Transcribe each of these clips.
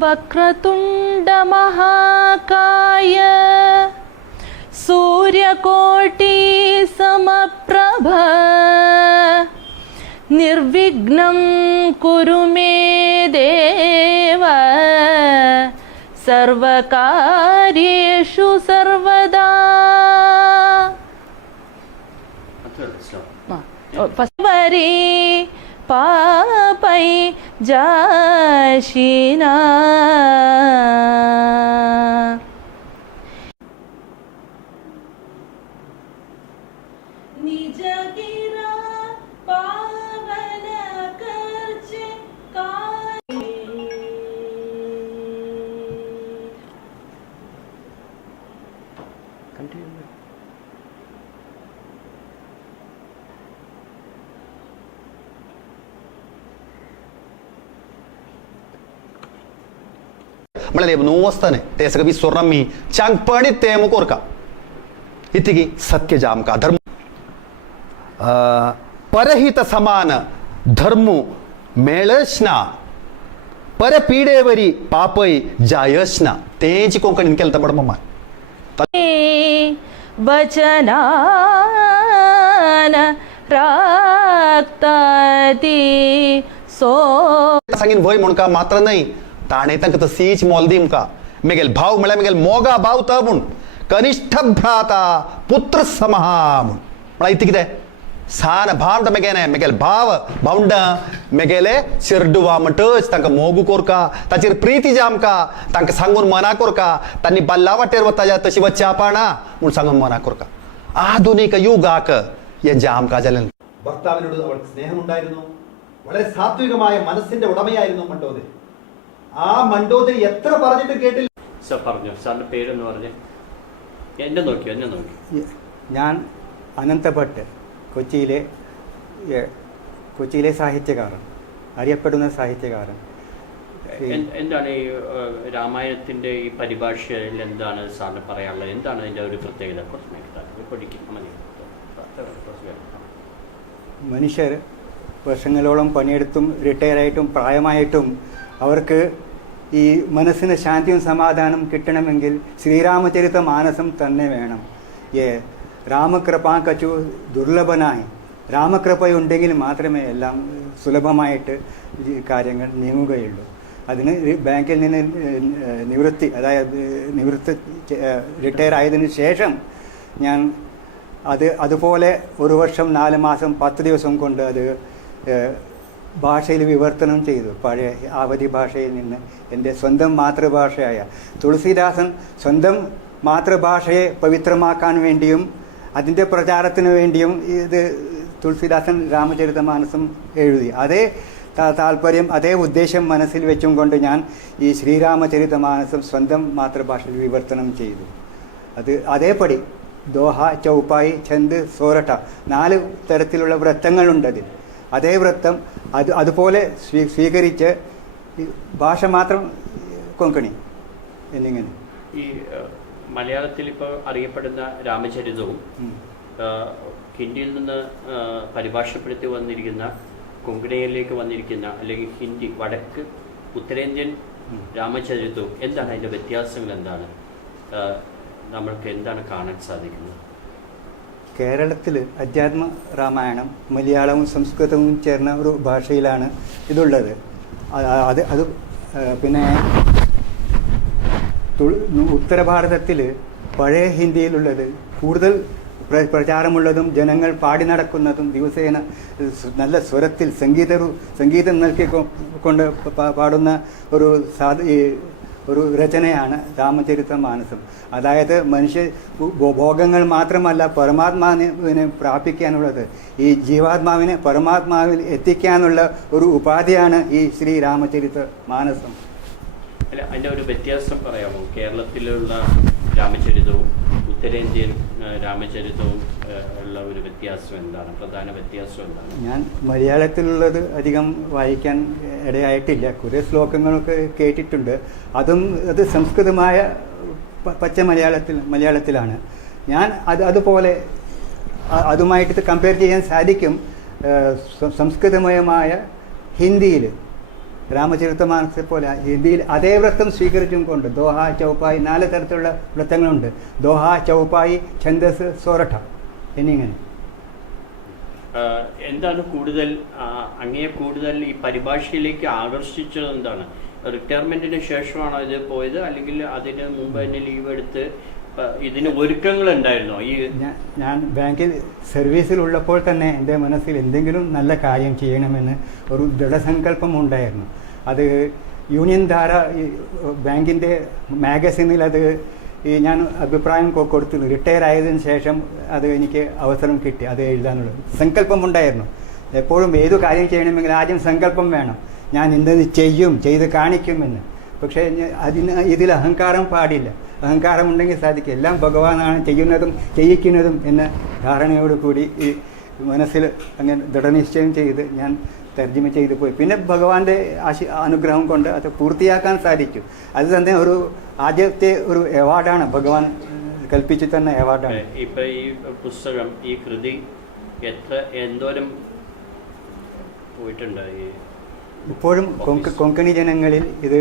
വക്രതുണ്ട മഹാകായ സൂര്യകോടി സമപ്രഭ നിർവിഘ്നം കുരു മേ ദേവ സർവകാര്യേഷു സർവദാ. വരി പാപൈ ജാശിനാ നിജഗിരാ പാവന കർജെ കായേ. मला नोवस्ताने ते सगळं स्वर्णम मी चांगपणी ते मुकोर का इतिगी सत्य जाम का धर्म परहित समान धर्म मेळशना परपीडेवरी पापई जायशना तेची कोंकणी केलं बड मम्मा वचनान राक्ताती सो सांगीन वय म्हणून का मात्र नाही ताणे तक तर सीच मोल दीम का मेगेल भाव मला मेगेल मोगा भाव त म्हणून कनिष्ठ भ्राता पुत्र समहा म्हणून मला इथे किती सान भावंड मेगेने मेगेल भाव भावंड मेगेले शिरडुवा मटच तांका मोगू कोरका ताचेर प्रीती जाम का तांका सांगून मना कोरका तांनी बल्ला वाटेर वता तशी वच्चा पाना म्हणून सांगून मना कोरका ആധുനിക യുഗാക്ക് ജാം കാജലൻ ഭർത്താവിനോട് അവൾക്ക് സ്നേഹമുണ്ടായിരുന്നു. വളരെ സാത്വികമായ മനസ്സിന്റെ ഉടമയായിരുന്നു മണ്ടോദരി. ആ മണ്ടോദരി എത്ര പറഞ്ഞിട്ട് കേട്ടില്ല. സാർ പറഞ്ഞു, സാറിന്റെ പേരെന്ന് പറഞ്ഞ് എന്നെ നോക്കി. ഞാൻ അനന്തഭട്ട്, കൊച്ചിയിലെ സാഹിത്യകാരൻ, അറിയപ്പെടുന്ന സാഹിത്യകാരൻ. എന്താണ് ഈ രാമായണത്തിന്റെ ഈ പരിഭാഷയിൽ എന്താണ് സാറിന് പറയാനുള്ളത്? എന്താണ് അതിന്റെ ഒരു പ്രത്യേകത? മനുഷ്യർ വർഷങ്ങളോളം പണിയെടുത്തും റിട്ടയറായിട്ടും പ്രായമായിട്ടും അവർക്ക് ഈ മനസ്സിന് ശാന്തിയും സമാധാനം കിട്ടണമെങ്കിൽ ശ്രീരാമചരിത മാനസം തന്നെ വേണം. രാമകൃപാ കച്ചു ദുർലഭനായി, രാമകൃപയുണ്ടെങ്കിൽ മാത്രമേ എല്ലാം സുലഭമായിട്ട് കാര്യങ്ങൾ നീങ്ങുകയുള്ളൂ. അതിന് ബാങ്കിൽ നിന്ന് റിട്ടയർ ആയതിനു ശേഷം ഞാൻ അതുപോലെ 1 വർഷം 4 മാസം 10 ദിവസം കൊണ്ട് അത് ഭാഷയിൽ വിവർത്തനം ചെയ്തു. പഴയ അവധി ഭാഷയിൽ നിന്ന് എൻ്റെ സ്വന്തം മാതൃഭാഷയായ തുളസീദാസൻ സ്വന്തം മാതൃഭാഷയെ പവിത്രമാക്കാൻ വേണ്ടിയും അതിൻ്റെ പ്രചാരത്തിന് വേണ്ടിയും ഇത് തുളസീദാസൻ രാമചരിതമാനസം എഴുതി. അതേ താല്പര്യം, അതേ ഉദ്ദേശം മനസ്സിൽ വെച്ചും കൊണ്ട് ഞാൻ ഈ ശ്രീരാമചരിതമാനസം സ്വന്തം മാതൃഭാഷയിൽ വിവർത്തനം ചെയ്തു. അതേപടി ദോഹ, ചൗപ്പായി, ഛന്ദ്, സോരട്ട 4 തരത്തിലുള്ള വൃത്തങ്ങളുണ്ടതിൽ. അതേ വൃത്തം അതുപോലെ സ്വീകരിച്ച് ഭാഷ മാത്രം കൊങ്കണി എന്നിങ്ങനെ. ഈ മലയാളത്തിൽ ഇപ്പോൾ അറിയപ്പെടുന്ന രാമചരിതവും ഹിന്ദിയിൽ നിന്ന് പരിഭാഷപ്പെടുത്തി വന്നിരിക്കുന്ന കൊങ്കണിയിലേക്ക് വന്നിരിക്കുന്ന അല്ലെങ്കിൽ ഹിന്ദി വടക്ക് ഉത്തരേന്ത്യൻ രാമചരിതവും എന്താണ് അതിൻ്റെ വ്യത്യാസങ്ങൾ? എന്താണ് നമ്മൾക്ക് എന്താണ് കാണാൻ സാധിക്കുന്നത്? കേരളത്തിൽ അധ്യാത്മ രാമായണം മലയാളവും സംസ്കൃതവും ചേർന്ന ഒരു ഭാഷയിലാണ് ഇതുള്ളത്. അത് പിന്നെ ഉത്തര ഭാരതത്തിൽ പഴയ ഹിന്ദിയിലുള്ളത് കൂടുതൽ പ്രചാരമുള്ളതും ജനങ്ങൾ പാടി നടക്കുന്നതും ദിവസേന നല്ല സ്വരത്തിൽ സംഗീതം നൽകിക്കൊണ്ട് പാടുന്ന ഒരു രചനയാണ് രാമചരിതമാനസം. അതായത് മനുഷ്യ ഭോഗങ്ങൾ മാത്രമല്ല പരമാത്മാവിനെ പ്രാപിക്കാനുള്ളത്, ഈ ജീവാത്മാവിനെ പരമാത്മാവിൽ എത്തിക്കാനുള്ള ഒരു ഉപാധിയാണ് ഈ ശ്രീരാമചരിതമാനസം. അല്ല, അതിൻ്റെ ഒരു വ്യത്യാസം പറയാമോ? കേരളത്തിലുള്ള രാമചരിതവും ഉത്തരേന്ത്യൻ രാമചരിതവും ഉള്ള ഒരു വ്യത്യാസം എന്താണ്? പ്രധാന വ്യത്യാസം എന്താണ്? ഞാൻ മലയാളത്തിലുള്ളത് അധികം വായിക്കാൻ ഇടയായിട്ടില്ല. കുറേ ശ്ലോകങ്ങളൊക്കെ കേട്ടിട്ടുണ്ട്. അത് സംസ്കൃതമായ പച്ച മലയാളത്തിലാണ്. ഞാൻ അതുപോലെ അതുമായിട്ട് കമ്പയർ ചെയ്യാൻ സാധിക്കും സംസ്കൃതമയമായ ഹിന്ദിയിൽ രാമചരിതമാനസത്തെ പോലെ ഹിന്ദിയിൽ അതേ വ്രതം സ്വീകരിച്ചും കൊണ്ട് ദോഹ, ചൗപ്പായി 4 തരത്തിലുള്ള വ്രതങ്ങളുണ്ട്. ദോഹ, ചൗപ്പായി, ഛന്ദസ്, സോരഠ എന്നിങ്ങനെ. എന്താണ് കൂടുതൽ അങ്ങയെ കൂടുതൽ ഈ പരിഭാഷയിലേക്ക് ആകർഷിച്ചത് എന്താണ്? റിട്ടയർമെന്റിന് ശേഷമാണോ ഇത് പോയത്, അല്ലെങ്കിൽ അതിന് മുമ്പ് തന്നെ ലീവ് എടുത്ത് ഇതിന് ഒരുക്കങ്ങൾ ഉണ്ടായിരുന്നോ? ഈ ഞാൻ ബാങ്കിൽ സർവീസിലുള്ളപ്പോൾ തന്നെ എൻ്റെ മനസ്സിൽ എന്തെങ്കിലും നല്ല കാര്യം ചെയ്യണമെന്ന് ഒരു ദൃഢസങ്കല്പം ഉണ്ടായിരുന്നു. അത് യൂണിയൻ ധാര ബാങ്കിൻ്റെ മാഗസിനിൽ അത് ഞാൻ അഭിപ്രായം കൊടുത്തിരുന്നു. റിട്ടയർ ആയതിനു ശേഷം അത് എനിക്ക് അവസരം കിട്ടി അത് എഴുതാനുള്ളത്. സങ്കല്പം ഉണ്ടായിരുന്നു. എപ്പോഴും ഏതു കാര്യം ചെയ്യണമെങ്കിൽ ആദ്യം സങ്കല്പം വേണം. ഞാൻ ഇന്നത് ചെയ്ത് കാണിക്കുമെന്ന്. പക്ഷേ ഇതിൽ അഹങ്കാരം പാടില്ല. അഹങ്കാരം ഉണ്ടെങ്കിൽ സാധിക്കും. എല്ലാം ഭഗവാനാണ് ചെയ്യുന്നതും ചെയ്യിക്കുന്നതും എന്ന ധാരണയോടുകൂടി ഈ മനസ്സിൽ അങ്ങനെ ദൃഢനിശ്ചയം ചെയ്ത് ഞാൻ തർജ്ജിമ ചെയ്തു പോയി. പിന്നെ ഭഗവാന്റെ അനുഗ്രഹം കൊണ്ട് അത് പൂർത്തിയാക്കാൻ സാധിച്ചു. അത് തന്നെ ഒരു ആദ്യത്തെ ഒരു അവാർഡാണ്, ഭഗവാൻ കൽപ്പിച്ചു തന്ന അവാർഡാണ്. ഇപ്പൊ ഈ പുസ്തകം, ഈ കൃതി എന്തോരം പോയിട്ടുണ്ട്? ഇപ്പോഴും കൊങ്കണി ജനങ്ങളിൽ ഇത്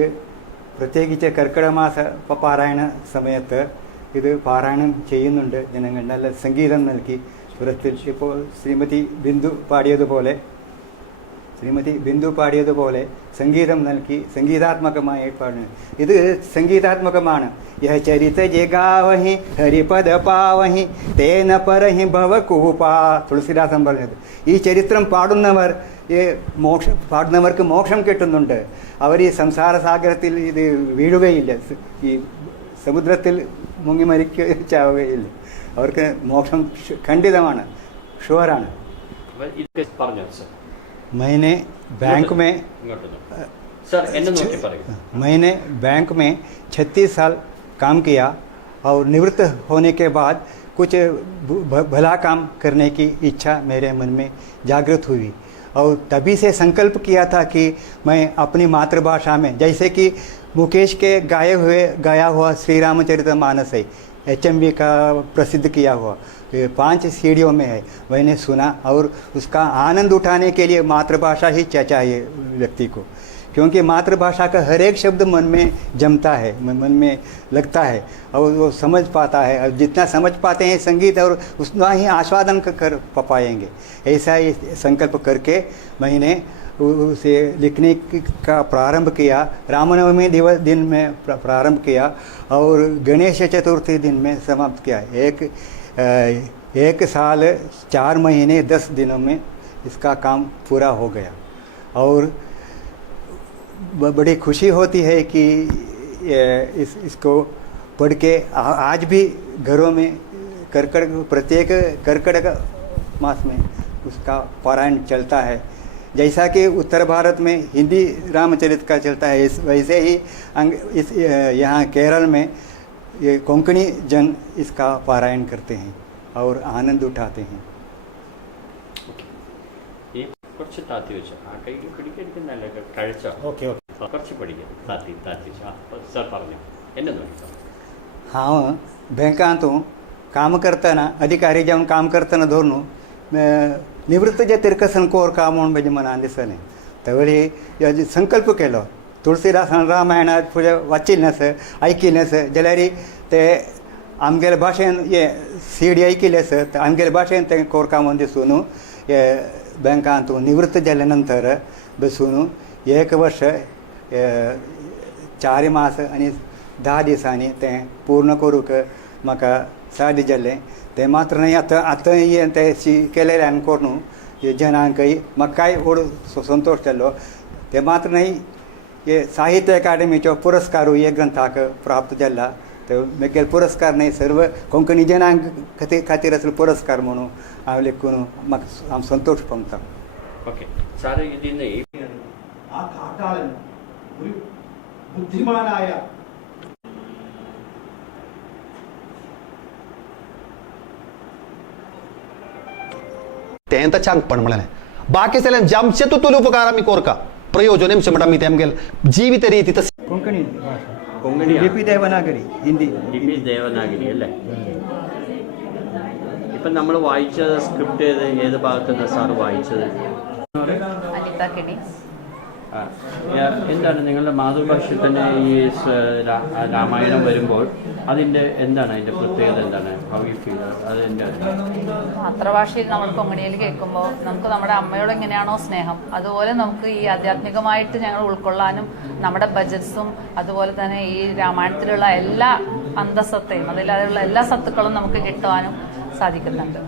പ്രത്യേകിച്ച് കർക്കിടമാസ പാരായണ സമയത്ത് ഇത് പാരായണം ചെയ്യുന്നുണ്ട് ജനങ്ങൾ. നല്ല സംഗീതം നൽകി പുറത്തിൽ. ഇപ്പോൾ ശ്രീമതി ബിന്ദു പാടിയതുപോലെ സംഗീതം നൽകി സംഗീതാത്മകമായി പാടുന്നു. ഇത് സംഗീതാത്മകമാണ്. യഹ ചരിത ജഗാവഹി ഹരിപദ പാവഹി തേന പരഹി ഭവകൂപാ, തുളസിദാസൻ പറഞ്ഞത്. ഈ ചരിത്രം പാടുന്നവർക്ക് മോക്ഷം കിട്ടുന്നുണ്ട്. അവർ ഈ സംസാര സാഗരത്തിൽ ഇത് വീഴുകയില്ല, ഈ സമുദ്രത്തിൽ മുങ്ങി ചാവുകയില്ല. അവർക്ക് മോക്ഷം ഖണ്ഡിതമാണ്, ഷുവറാണ്. मैंने बैंक में 36 साल काम किया और निवृत्त होने के बाद कुछ भला काम करने की इच्छा मेरे मन में जागृत हुई और तभी से संकल्प किया था कि मैं अपनी मातृभाषा में, जैसे कि मुकेश के गाया हुआ श्री रामचरितमानस है, HMV का प्रसिद्ध किया हुआ 5 सीढ़ियों में है, मैंने सुना और उसका आनंद उठाने के लिए मातृभाषा ही चाहिए व्यक्ति को, क्योंकि मातृभाषा का हर एक शब्द मन में जमता है, मन में लगता है और वो समझ पाता है. और जितना समझ पाते हैं संगीत और उतना ही आस्वादन कर पाएंगे. ऐसा ही संकल्प करके मैंने उसे लिखने का प्रारंभ किया. रामनवमी दिन में प्रारंभ किया और गणेश चतुर्थी दिन में समाप्त किया. एक साल 4 महीने 10 दिनों में इसका काम पूरा हो गया और बड़ी खुशी होती है कि इसको पढ़ के आज भी घरों में प्रत्येक कर्कटक मास में उसका पारायण चलता है. जैसा कि उत्तर भारत में हिंदी रामचरित का चलता है, वैसे ही यहाँ केरल में ये कोंकणी जन इसका पारायण करते हैं और आनंद उठाते हैं. കുറച്ച് താത്തി വെച്ചു ആ കൈ പിടിക്കടിക്കുന്നല്ല കഴിച്ചോ? ഓക്കെ കുറച്ച് പഠിക്കാം. താത്തി സർ പറഞ്ഞു എന്നെ നോക്കി. हाँ, बैंकांत काम करताना अधिकारी जाऊन काम करताना धोरणू निवृत्त जे तिरकसन कोर काम म्हणून म्हणजे मनान दिसले त्यावेळी संकल्प केलो. तुळशीदासान रामायणात पुढे वाचिल्लेस ऐकिल्लेस जाल्यार ते आमगेल्या भाशेन हे सीडी ऐकिल्लेस आमगेल्या भाशेन ते कोर काम दिसून हे बँकांत निवृत्त जाल्या नंतर बसून 1 वर्ष 4 मास आणि 10 दिसांनी ते पूर्ण करूक म्हाका साध्य जाल्लें. ते मात्र न्ही आतां ते केलेल्यान करून जनांकय म्हाका कांय संतोष जाल्लो. ते मात्र न्ही हे साहित्य अकादमीचो पुरस्कारूय हे ग्रंथाक प्राप्त जाला. ते मुखेल पुरस्कार न्ही सर्व कोंकणी जनांक खातीर असलो पुरस्कार म्हणून हांव लेखून म्हाका संतोष पावता. ഓക്കെ സാറ് ഇതിന് ആ കാട്ടാളൻ ഒരു ബുദ്ധിമാനായ तेंत चांग पण म्हळें बाकी सगळ्यां जमचेतू तुला उपकार आमी कोरका प्रयोजन म्हणटा मी तेमगेल जीवित रीती तस कोंकणी भाषा ലിപി ദേവനാഗരി ഹിന്ദി ലിപി ദേവനാഗരി അല്ലേ? ഇപ്പം നമ്മൾ വായിച്ച സ്ക്രിപ്റ്റ് ഏത് ഭാഗത്തുനിന്ന് സാറ് വായിച്ചത്? അനിത കെണി. എന്താണ് നിങ്ങളുടെ മാതൃഭാഷയിൽ തന്നെ ഈ രാമായണം വരുമ്പോൾ എന്താണ് അതിൻ്റെ പ്രത്യേകത എന്താണ്? How you feel? അതെൻ്റെ മാതൃഭാഷയിൽ നമ്മൾ കൊങ്ങണിയിൽ കേൾക്കുമ്പോൾ നമുക്ക് നമ്മുടെ അമ്മയോട് എങ്ങനെയാണോ സ്നേഹം, അതുപോലെ നമുക്ക് ഈ ആധ്യാത്മികമായിട്ട് ഞങ്ങൾ ഉൾക്കൊള്ളാനും നമ്മുടെ ബജറ്റ്സും അതുപോലെ തന്നെ ഈ രാമായണത്തിലുള്ള എല്ലാ അന്തസ്സത്തെയും അതിലുള്ള എല്ലാ സത്തുക്കളും നമുക്ക് കിട്ടുവാനും സാധിക്കുന്നുണ്ട്.